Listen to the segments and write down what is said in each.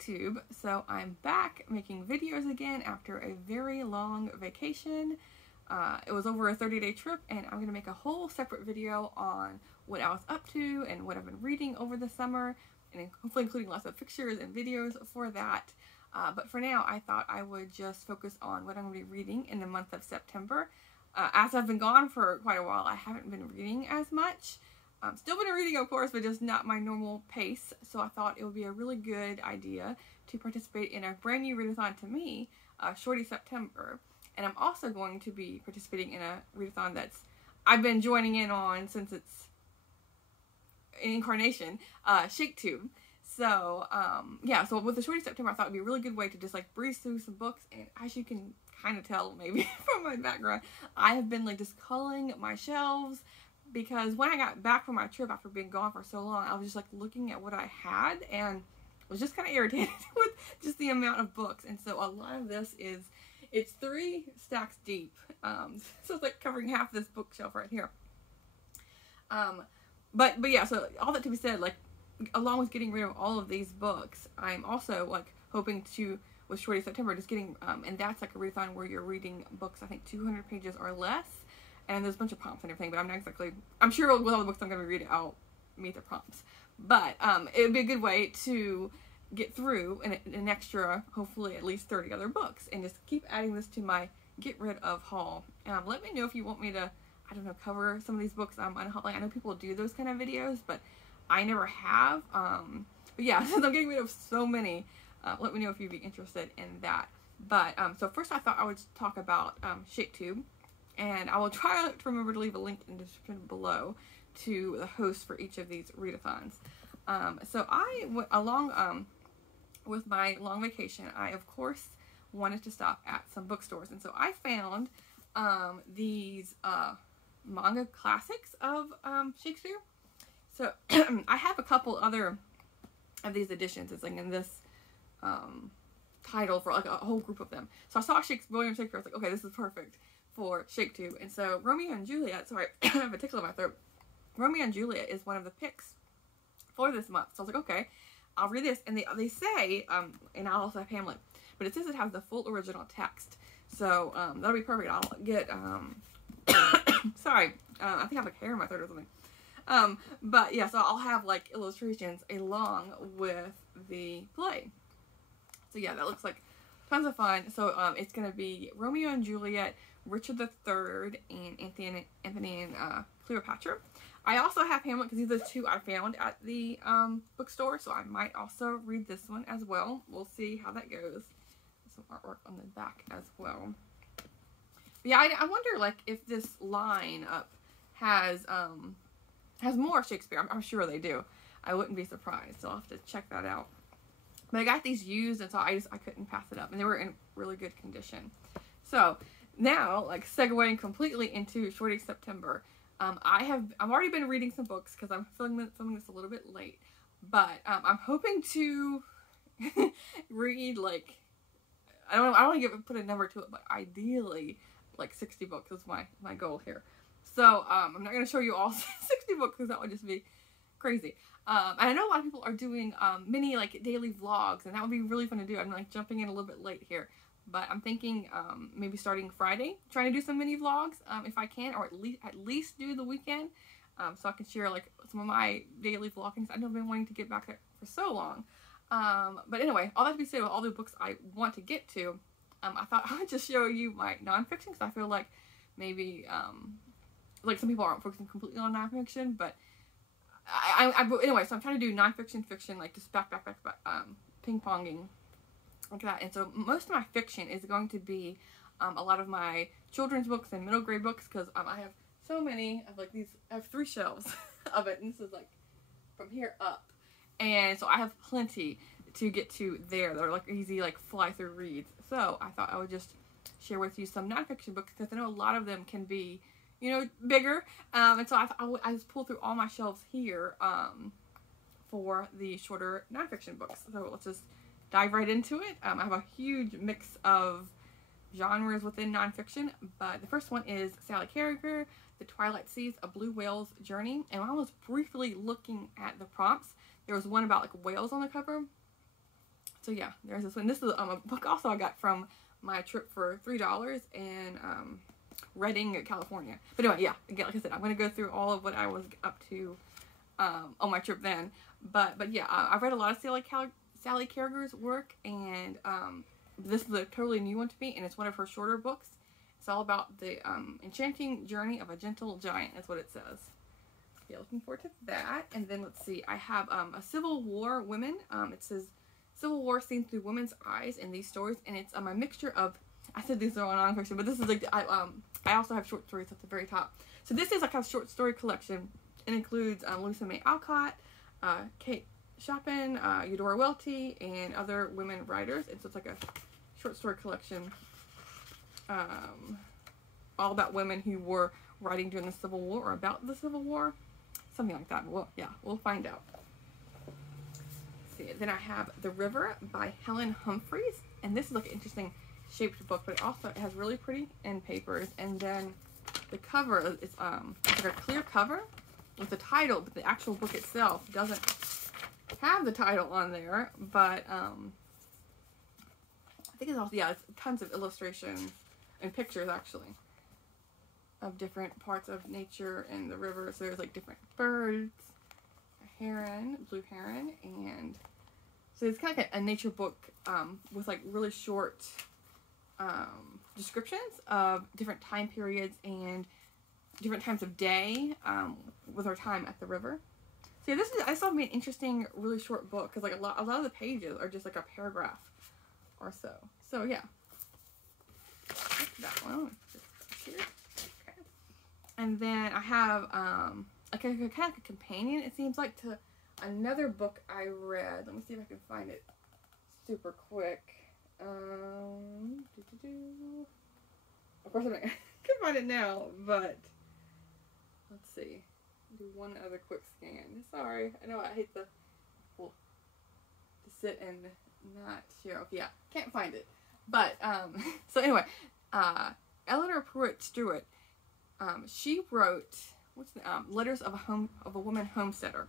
ShakeTube. So I'm back making videos again after a very long vacation. It was over a 30-day trip, and I'm going to make a whole separate video on what I was up to and what I've been reading over the summer, and hopefully including lots of pictures and videos for that. But for now, I thought I would just focus on what I'm going to be reading in the month of September. As I've been gone for quite a while, I haven't been reading as much. Still been reading, of course, but just not my normal pace. So I thought it would be a really good idea to participate in a brand new readathon to me, Shorty September. And I'm also going to be participating in a readathon that's I've been joining in on since its incarnation, ShakeTube. So yeah, so with the Shorty September, I thought it'd be a really good way to just like breeze through some books. And as you can kind of tell maybe from my background, I have been like just culling my shelves, because when I got back from my trip after being gone for so long, I was just like looking at what I had and was just kind of irritated with just the amount of books. And so a lot of this is, it's 3 stacks deep. So it's like covering half this bookshelf right here. But yeah, so all that to be said, like along with getting rid of all of these books, I'm also like hoping to, with Shorty September, just getting, and that's like a readathon where you're reading books, I think 200 pages or less. And there's a bunch of prompts and everything, but I'm not exactly, I'm sure with all the books I'm going to be reading, I'll meet the prompts. But it would be a good way to get through an extra, hopefully at least 30 other books, and just keep adding this to my get rid of haul. Let me know if you want me to, I don't know, cover some of these books on a haul. Like, I know people do those kind of videos, but I never have. But yeah, since I'm getting rid of so many, let me know if you'd be interested in that. But so first I thought I would talk about ShakeTube. And I will try to remember to leave a link in the description below to the host for each of these readathons. So I, along with my long vacation, I of course wanted to stop at some bookstores. And so I found these manga classics of Shakespeare. So I have a couple other of these editions. It's like in this title for like a whole group of them. So I saw William Shakespeare. I was like, okay, this is perfect for ShakeTube. And so Romeo and Juliet, sorry, I have a tickle in my throat. Romeo and Juliet is one of the picks for this month. So I was like, okay, I'll read this. And they say, and I'll also have Hamlet, but it says it has the full original text. So that'll be perfect. I'll get, sorry, I think I have like hair in my throat or something. But yeah, so I'll have like illustrations along with the play. So yeah, that looks like tons of fun. So it's going to be Romeo and Juliet, Richard III, and Anthony and Cleopatra. I also have Hamlet because these are the 2 I found at the bookstore, so I might also read this one as well. We'll see how that goes. Some artwork on the back as well. But yeah, I wonder like if this line up has more Shakespeare. I'm sure they do. I wouldn't be surprised. So I'll have to check that out. But I got these used, and so I couldn't pass it up, and they were in really good condition. So now, like segueing completely into Shorty September, I've already been reading some books because I'm filming this a little bit late, but I'm hoping to read like, I don't want to put a number to it, but ideally like 60 books is my goal here. So I'm not going to show you all 60 books because that would just be crazy. And I know a lot of people are doing mini like daily vlogs, and that would be really fun to do. I'm like jumping in a little bit late here, but I'm thinking maybe starting Friday, trying to do some mini vlogs if I can, or at least do the weekend, so I can share like some of my daily vloggings. I know I've been wanting to get back there for so long. But anyway, all that to be said, with all the books I want to get to, I thought I would just show you my nonfiction, because I feel like maybe like some people aren't focusing completely on nonfiction, but anyway, so I'm trying to do nonfiction, fiction, like just back, ping-ponging like that. And so most of my fiction is going to be a lot of my children's books and middle grade books, because I have so many of like these. I have 3 shelves of it, and this is like from here up, and so I have plenty to get to there that are like easy like fly through reads. So I thought I would just share with you some nonfiction books, because I know a lot of them can be, you know, bigger, and so I just pulled through all my shelves here for the shorter nonfiction books. So let's just dive right into it. I have a huge mix of genres within nonfiction, but the first one is Sally Carriger, The Twilight Seas, A Blue Whale's Journey. And when I was briefly looking at the prompts, there was one about like whales on the cover. So yeah, there's this one. This is a book also I got from my trip for $3 in Redding, California. But anyway, yeah, again, like I said, I'm going to go through all of what I was up to on my trip then. But yeah, I've read a lot of Sally Carragher's work, and this is a totally new one to me, and it's one of her shorter books. It's all about the enchanting journey of a gentle giant, is what it says. Yeah, looking forward to that. And then let's see, I have a Civil War Women. It says Civil War seen through women's eyes in these stories, and it's a mixture of, I said these are all nonfiction, but this is like, I also have short stories at the very top. So this is like a short story collection. It includes Louisa May Alcott, Kate Chopin, Eudora Welty, and other women writers. And so it's like a short story collection all about women who were writing during the Civil War or about the Civil War. Something like that. Well, yeah, we'll find out. See, then I have The River by Helen Humphreys. And this is like an interesting shaped book, but it also has really pretty end papers. And then the cover is it's like a clear cover with the title, but the actual book itself doesn't have the title on there. But I think it's also, yeah, it's tons of illustrations and pictures actually of different parts of nature and the river. So there's like different birds, a heron, blue heron, and so it's kind of like a nature book with like really short descriptions of different time periods and different times of day with our time at the river. So yeah, this is, I thought it'd be an interesting, really short book because like a lot of the pages are just like a paragraph or so. So yeah, that one here. Okay. And then I have like a kind of like a companion, it seems like, to another book I read. Let me see if I can find it super quick. Of course I can find it now, but let's see. Do one other quick scan. Sorry, I know I hate to sit and not share. Okay, yeah, can't find it. But so anyway, Eleanor Pruitt Stewart, she wrote Letters of a Woman Homesteader,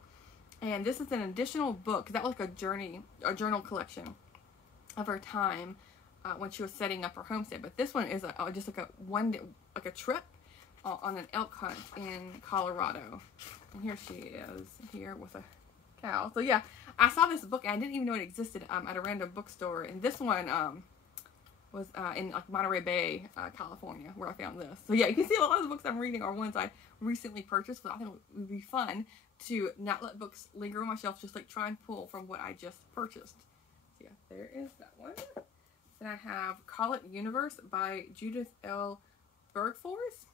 and this is an additional book. That was like a journal collection of her time when she was setting up her homestead. But this one is just like a trip on an elk hunt in Colorado. And here she is here with a cow. So yeah, I saw this book and I didn't even know it existed at a random bookstore. And this one was in like Monterey Bay, California, where I found this. So yeah, you can see a lot of the books I'm reading are ones I recently purchased, because I think it would be fun to not let books linger on my shelf, just like try and pull from what I just purchased. So yeah, there is that one. Then I have Call It Universe by Judith L. Bergfors.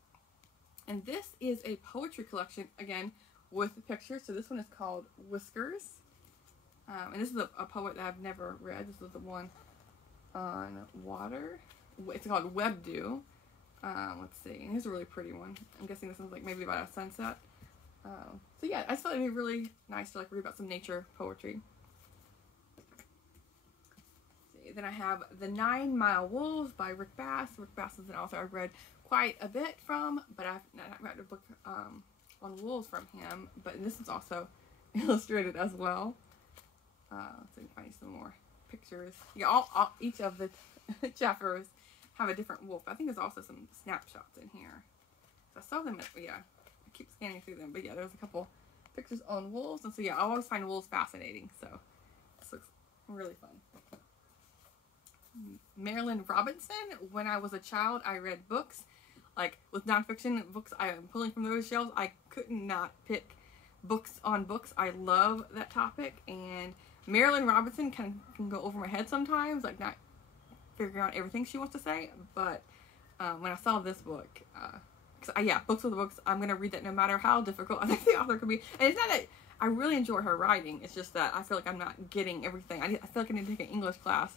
And this is a poetry collection, again, with pictures. So this one is called Whiskers. And this is a poet that I've never read. This is the one on water. It's called Web Dew. Let's see. And here's a really pretty one. I'm guessing this one's like maybe about a sunset. So yeah, I just thought it'd be really nice to like read about some nature poetry. Then I have The 9 Mile Wolves by Rick Bass. Rick Bass is an author I've read quite a bit from, but I've not read a book on wolves from him. But this is also illustrated as well. So you can find some more pictures. Yeah, each of the chapters have a different wolf. I think there's also some snapshots in here. So I saw them, yeah, I keep scanning through them. But yeah, there's a couple pictures on wolves. And so yeah, I always find wolves fascinating. So this looks really fun. Marilyn Robinson. When I was a child, I read books. Like with nonfiction books I am pulling from those shelves, I could not pick books on books. I love that topic, and Marilyn Robinson can go over my head sometimes, like not figuring out everything she wants to say. But when I saw this book, yeah, books with books, I'm gonna read that no matter how difficult I think the author could be. And it's not that I really enjoy her writing. It's just that I feel like I'm not getting everything. I feel like I need to take an English class.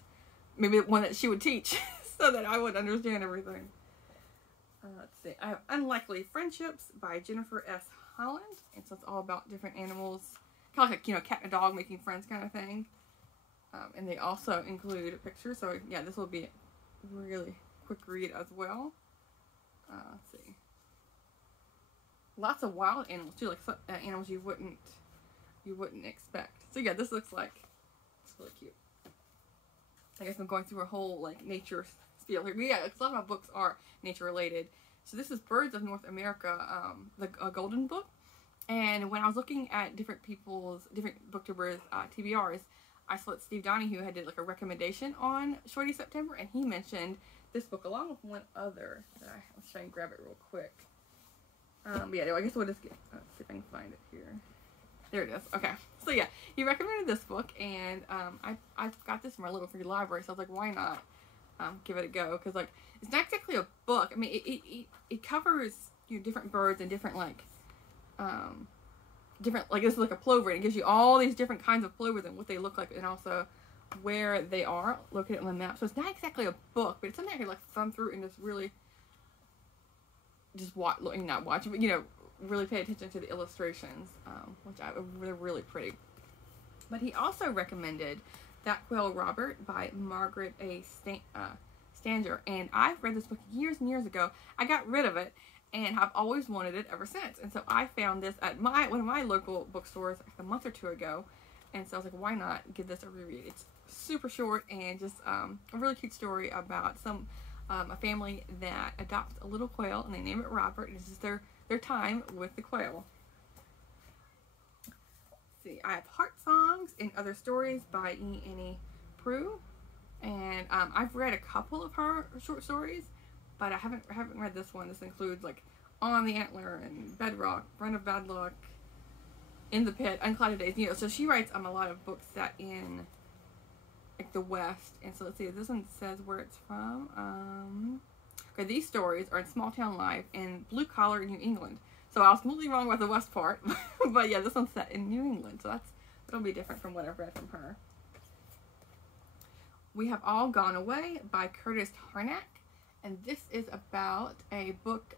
Maybe one that she would teach so that I would understand everything. Let's see. I have Unlikely Friendships by Jennifer S. Holland. And so it's all about different animals. Kind of like, you know, cat and a dog making friends kind of thing. And they also include pictures. So yeah, this will be a really quick read as well. Let's see. Lots of wild animals too. Like animals you wouldn't expect. So yeah, this looks like it's really cute. I guess I'm going through a whole like nature spiel here. But yeah, a lot of my books are nature related. So this is Birds of North America, a golden book. And when I was looking at different booktubers TBRs, I saw that Steve Donahue had did like a recommendation on Shorty September, and he mentioned this book along with one other. Let's try and grab it real quick. Yeah, anyway, I guess we'll just see if I can find it here. There it is. Okay. So yeah, he recommended this book, and I got this from our little free library, so I was like, why not give it a go? Because like it's not exactly a book. I mean, it covers different birds and different like like this is like a plover, and it gives you all these different kinds of plovers and what they look like, and also where they are located on the map. So it's not exactly a book, but it's something I could like thumb through and just really just not watch, but really pay attention to the illustrations, which they're really pretty. But he also recommended That Quail Robert by Margaret A. Stanger, and I've read this book years and years ago. I got rid of it, and have always wanted it ever since. And so I found this at one of my local bookstores like a month or two ago, and so I was like, why not give this a reread? It's super short and just a really cute story about a family that adopts a little quail, and they name it Robert. And it's just their time with the quail. Let's see, I have Heart Songs and Other Stories by E. Annie Proulx, and I've read a couple of her short stories, but I haven't read this one. This includes like On the Antler and Bedrock, Run of Bad Luck, In the Pit, Unclouded Days. So she writes a lot of books set in like the West. And so let's see, this one says where it's from. Okay, these stories are in small town life in blue collar New England. So I was completely wrong about the West part, but yeah, this one's set in New England, so that'll be different from what I've read from her. We Have All Gone Away by Curtis Harnack. And this is about a book,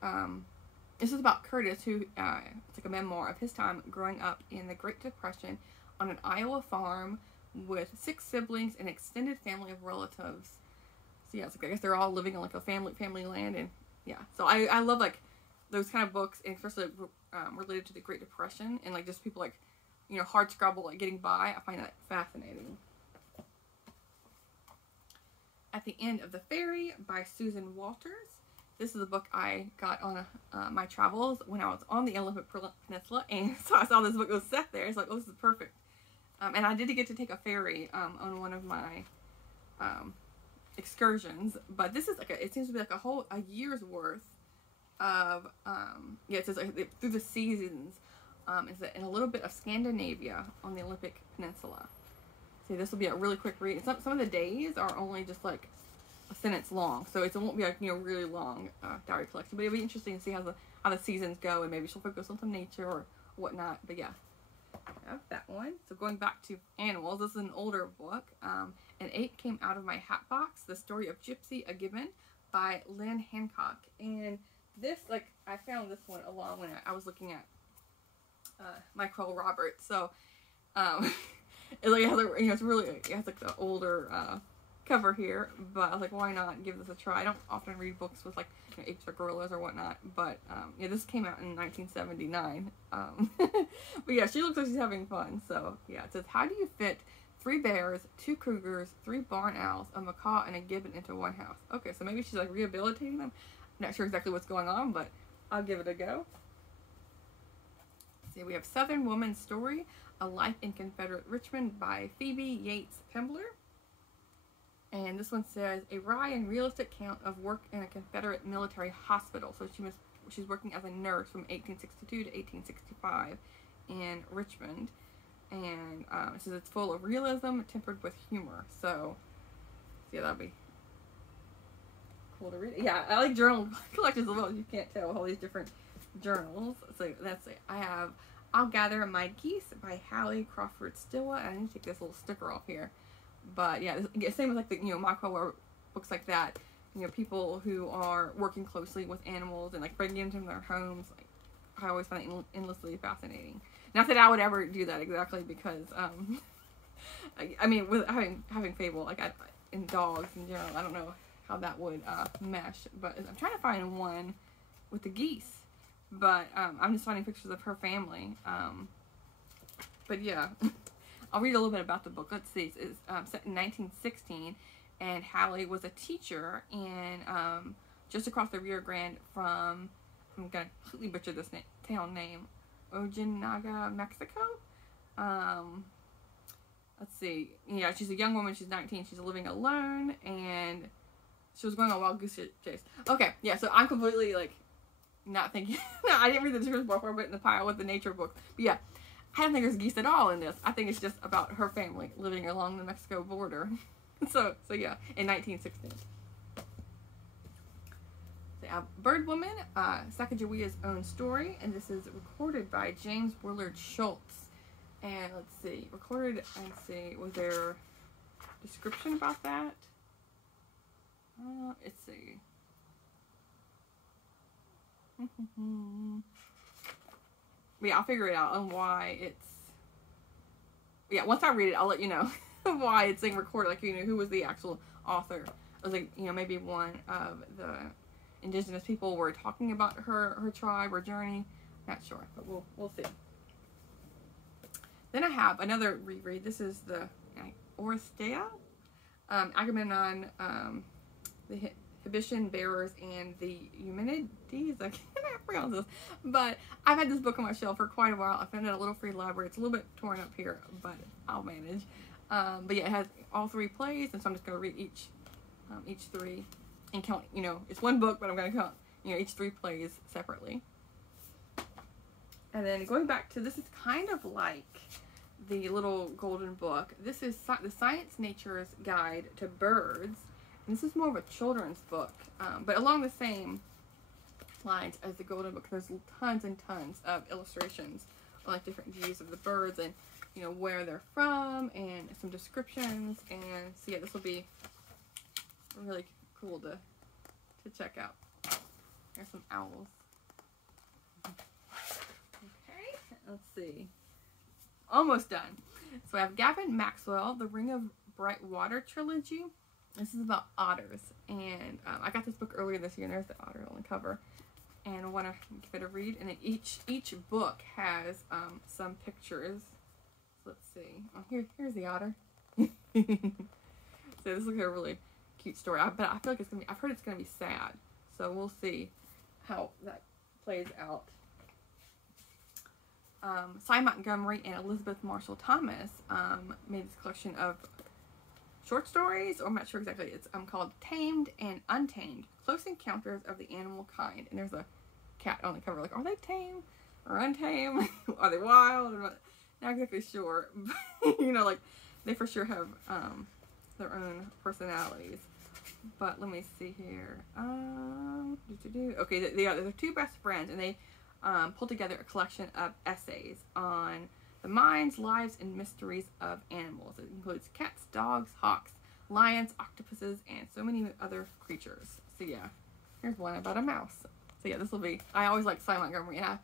this is about Curtis, who, it's like a memoir of his time growing up in the Great Depression on an Iowa farm with 6 siblings and an extended family of relatives. So yeah, it's like, I guess they're all living on like a family land, and yeah. So I love like those kind of books, and especially related to the Great Depression, and like just people like, hard scrabble, like getting by. I find that fascinating. At the End of the Ferry by Susan Walters. This is a book I got on my travels when I was on the Olympic Peninsula, and so I saw this book was set there. It's like, oh, this is perfect. And I did get to take a ferry on one of my excursions, but this is like it seems to be like a year's worth of yeah, it says like, through the seasons, and a little bit of Scandinavia on the Olympic Peninsula. See, this will be a really quick read. Some of the days are only just like a sentence long, so it won't be like really long diary collection. But it'll be interesting to see how the seasons go, and maybe she'll focus on some nature or whatnot. But yeah, I have that one. So going back to animals, this is an older book. An Ape Came Out of My Hat Box: The Story of Gypsy, a Gibbon by Lynn Hancock. And this, like, I found this one along when I was looking at My Quail Robert. So it like has it has like the older cover here, but I was like, why not give this a try? I don't often read books with like apes or gorillas or whatnot, but yeah, this came out in 1979. But yeah, she looks like she's having fun. So yeah, it says, how do you fit 3 bears, 2 cougars, 3 barn owls, a macaw, and a gibbon into one house? Okay, so maybe she's like rehabilitating them. I'm not sure exactly what's going on, but I'll give it a go. See, we have Southern Woman's Story: A Life in Confederate Richmond by Phoebe Yates Pembler. And this one says, a wry and realistic account of work in a Confederate military hospital. So she's working as a nurse from 1862 to 1865 in Richmond. And it says it's full of realism tempered with humor. So yeah, that'll be cool to read. Yeah, I like journal collections as well. You can't tell with all these different journals. So that's it. I have I'll Gather My Geese by Hallie Crawford Stillwell. I need to take this little sticker off here. But yeah, same with like the My Quail books like that. People who are working closely with animals and like bringing them into their homes. Like, I always find it endlessly fascinating. Not that I would ever do that exactly, because I mean, with having Fable like in dogs in general, I don't know how that would mesh. But I'm trying to find one with the geese. But I'm just finding pictures of her family. But yeah. I'll read a little bit about the book. Let's see. It's set in 1916, and Hallie was a teacher in just across the Rio Grande from, I'm gonna completely butcher this town name, Ojinaga, Mexico. Let's see. Yeah, she's a young woman. She's 19. She's living alone, and she was going on a wild goose chase. Okay, yeah. So I'm completely like not thinking. I didn't read the description before I put it in the pile with the nature books. But yeah, I don't think there's geese at all in this. I think it's just about her family living along the Mexico border. so yeah, in 1916. So yeah, Bird Woman, Sacagawea's own story, and this is recorded by James Willard Schultz. And let's see, recorded, let's see, was there a description about that? Let's see. Yeah, I'll figure it out on why it's, yeah, once I read it, I'll let you know why it's being recorded, like, you know, who was the actual author. It was like, you know, maybe one of the indigenous people were talking about her tribe or journey. Not sure, but we'll see. Then I have another reread. This is the Oresteia, Agamemnon, the Hibitian Bearers, and the Eumenides. I can't pronounce this, but I've had this book on my shelf for quite a while. I found it at a little free library. It's a little bit torn up here, but I'll manage. But yeah, it has all 3 plays, and so I'm just going to read each 3 and count. You know, it's one book, but I'm going to count, you know, each 3 plays separately. And then going back to, this is kind of like the little golden book. This is the Science Nature's Guide to Birds. And this is more of a children's book, but along the same lines as the golden book. There's tons and tons of illustrations on like different views of the birds and, you know, where they're from and some descriptions. And so yeah, this will be really cool to check out. There's some owls. Let's see. Almost done. So I have Gavin Maxwell, The Ring of Bright Water trilogy. This is about otters. And I got this book earlier this year, and there's the otter on the cover. And I want to give it a read. And then each book has some pictures. So let's see. Oh, here's the otter. So this looks like a really cute story. But I feel like it's going to be, I've heard it's going to be sad. So we'll see how that plays out. Cy Montgomery and Elizabeth Marshall Thomas made this collection of short stories, or I'm not sure exactly. It's called Tamed and Untamed, Close Encounters of the Animal Kind. And there's a cat on the cover. Like, are they tame or untamed? Are they wild? I'm not exactly sure. You know, like, they for sure have their own personalities. But let me see here. Okay, they're 2 best friends, and they pulled together a collection of essays on the minds, lives, and mysteries of animals. It includes cats, dogs, hawks, lions, octopuses, and so many other creatures. So yeah, here's one about a mouse. So yeah, this will be, I always like Cy Montgomery, and I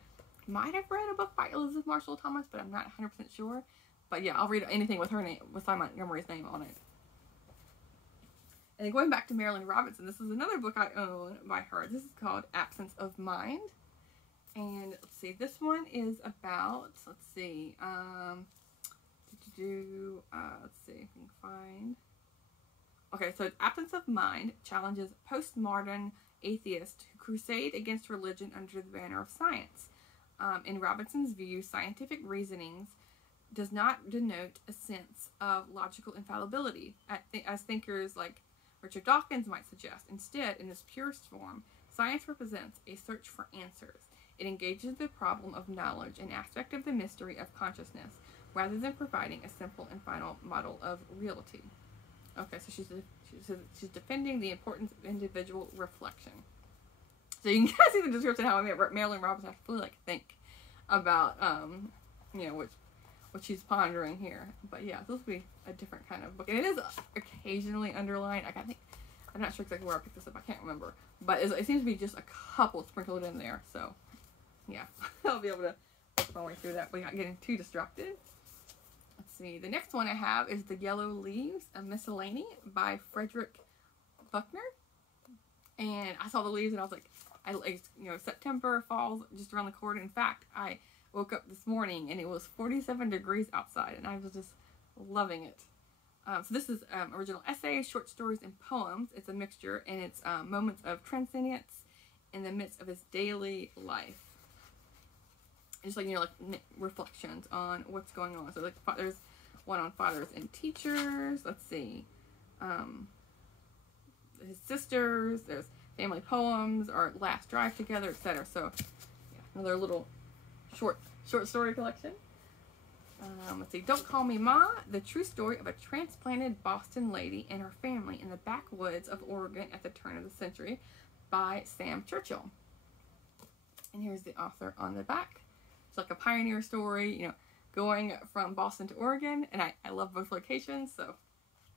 might have read a book by Elizabeth Marshall Thomas, but I'm not 100% sure. But yeah, I'll read anything with her name, with Cy Montgomery's name on it. And then going back to Marilynne Robinson, this is another book I own by her. This is called Absence of Mind. And let's see, this one is about, let's see, let's see if I can find. Okay, so Absence of Mind challenges postmodern atheists who crusade against religion under the banner of science. In Robinson's view, scientific reasonings does not denote a sense of logical infallibility, as thinkers like Richard Dawkins might suggest. Instead, in its purest form, science represents a search for answers. It engages the problem of knowledge, an aspect of the mystery of consciousness, rather than providing a simple and final model of reality. Okay, so she's defending the importance of individual reflection. So you can kind of see the description of how Marilynne Robinson has to really like think about, you know, what she's pondering here. But yeah, this will be a different kind of book, and it is occasionally underlined. I think I'm not sure exactly where I picked this up. I can't remember, but it seems to be just a couple sprinkled in there. So yeah, I'll be able to work my way through that without getting too distracted. Let's see. The next one I have is The Yellow Leaves, a Miscellany by Frederick Buckner. And I saw the leaves and I was like, you know, September, fall, just around the corner. In fact, I woke up this morning and it was 47 degrees outside and I was just loving it. So this is original essays, short stories, and poems. It's a mixture, and it's moments of transcendence in the midst of his daily life. Just like, you know, like reflections on what's going on. So like there's one on fathers and teachers. Let's see. His sisters. There's family poems or last drive together, etc. So yeah, another little short story collection. Let's see. Don't Call Me Ma, the true story of a transplanted Boston lady and her family in the backwoods of Oregon at the turn of the century, by Sam Churchill. And here's the author on the back. It's like a pioneer story, you know, going from Boston to Oregon, and I love both locations, so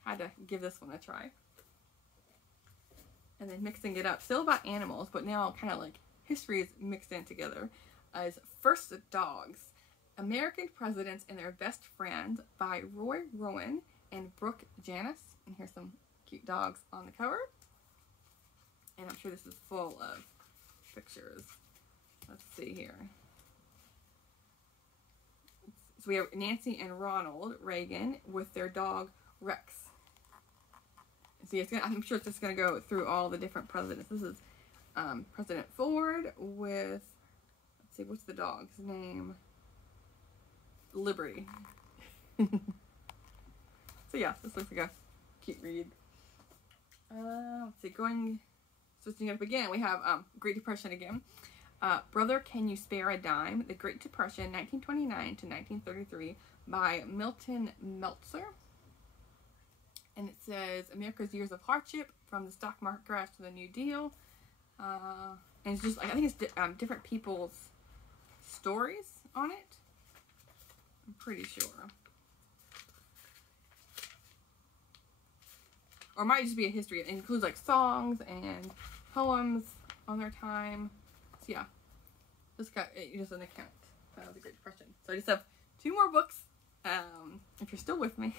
had to give this one a try. And then mixing it up, still about animals, but now kind of like history is mixed in together, is First Dogs, American Presidents and Their Best Friends, by Roy Rowan and Brooke Janice. And here's some cute dogs on the cover. And I'm sure this is full of pictures. Let's see here. So we have Nancy and Ronald Reagan with their dog Rex. So yeah, I'm sure it's just going to go through all the different presidents. This is President Ford with, let's see, what's the dog's name? Liberty. So yeah, this looks like a cute read. Let's see, switching up again, we have Great Depression again. Brother, Can You Spare a Dime? The Great Depression, 1929 to 1933, by Milton Meltzer. And it says America's Years of Hardship, from the stock market crash to the New Deal. And it's just, I think it's different people's stories on it. I'm pretty sure. Or it might just be a history. It includes like songs and poems on their time. So yeah, just an account of the Great Depression. So I just have 2 more books. If you're still with me.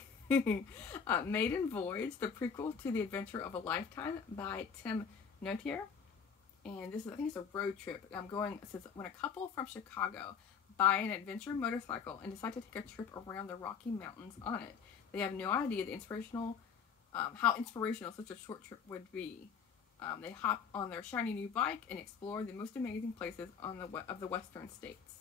Maiden Voyage, the prequel to The Adventure of a Lifetime, by Tim Notier. And this is, I think it's a road trip. It says, when a couple from Chicago buy an adventure motorcycle and decide to take a trip around the Rocky Mountains on it, they have no idea how inspirational such a short trip would be. They hop on their shiny new bike and explore the most amazing places of the western states.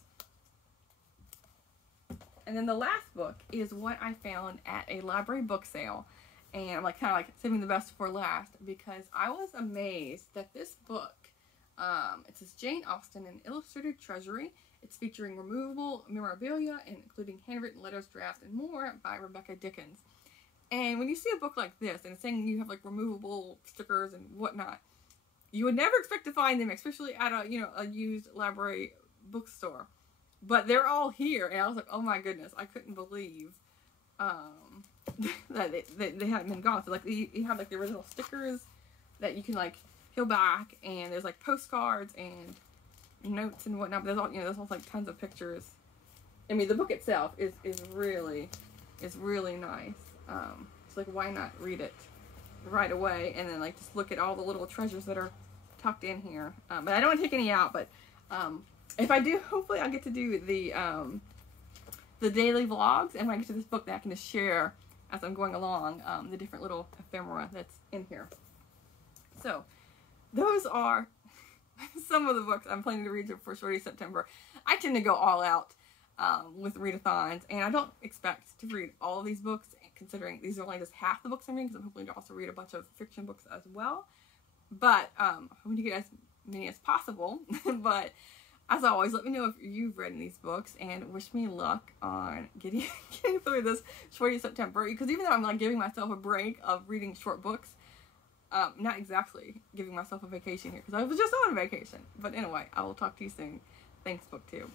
And then the last book is what I found at a library book sale, and I'm like kind of like saving the best for last, because I was amazed that this book, it says Jane Austen, an illustrated treasury. It's featuring removable memorabilia, including handwritten letters, drafts, and more, by Rebecca Dickens. And when you see a book like this, and it's saying you have like removable stickers and whatnot, you would never expect to find them, especially at a used library bookstore. But they're all here, and I was like, oh my goodness, I couldn't believe that they hadn't been gone. So like you have like the original stickers that you can like peel back, and there's like postcards and notes and whatnot. But there's also like tons of pictures. I mean, the book itself is really nice. So like, why not read it right away and then like just look at all the little treasures that are tucked in here. But I don't want to take any out. But if I do, hopefully I'll get to do the daily vlogs, and when I get to this book, that I can just share as I'm going along the different little ephemera that's in here. So those are some of the books I'm planning to read for Shorty September. I tend to go all out with readathons, and I don't expect to read all of these books, considering these are only just half the books I'm reading, because I'm hoping to also read a bunch of fiction books as well. But I'm hoping to get as many as possible. But as always, let me know if you've read these books, and wish me luck on getting through this Shorty September. Because even though I'm like giving myself a break of reading short books, not exactly giving myself a vacation here, because I was just on vacation. But anyway, I will talk to you soon. Thanks, BookTube.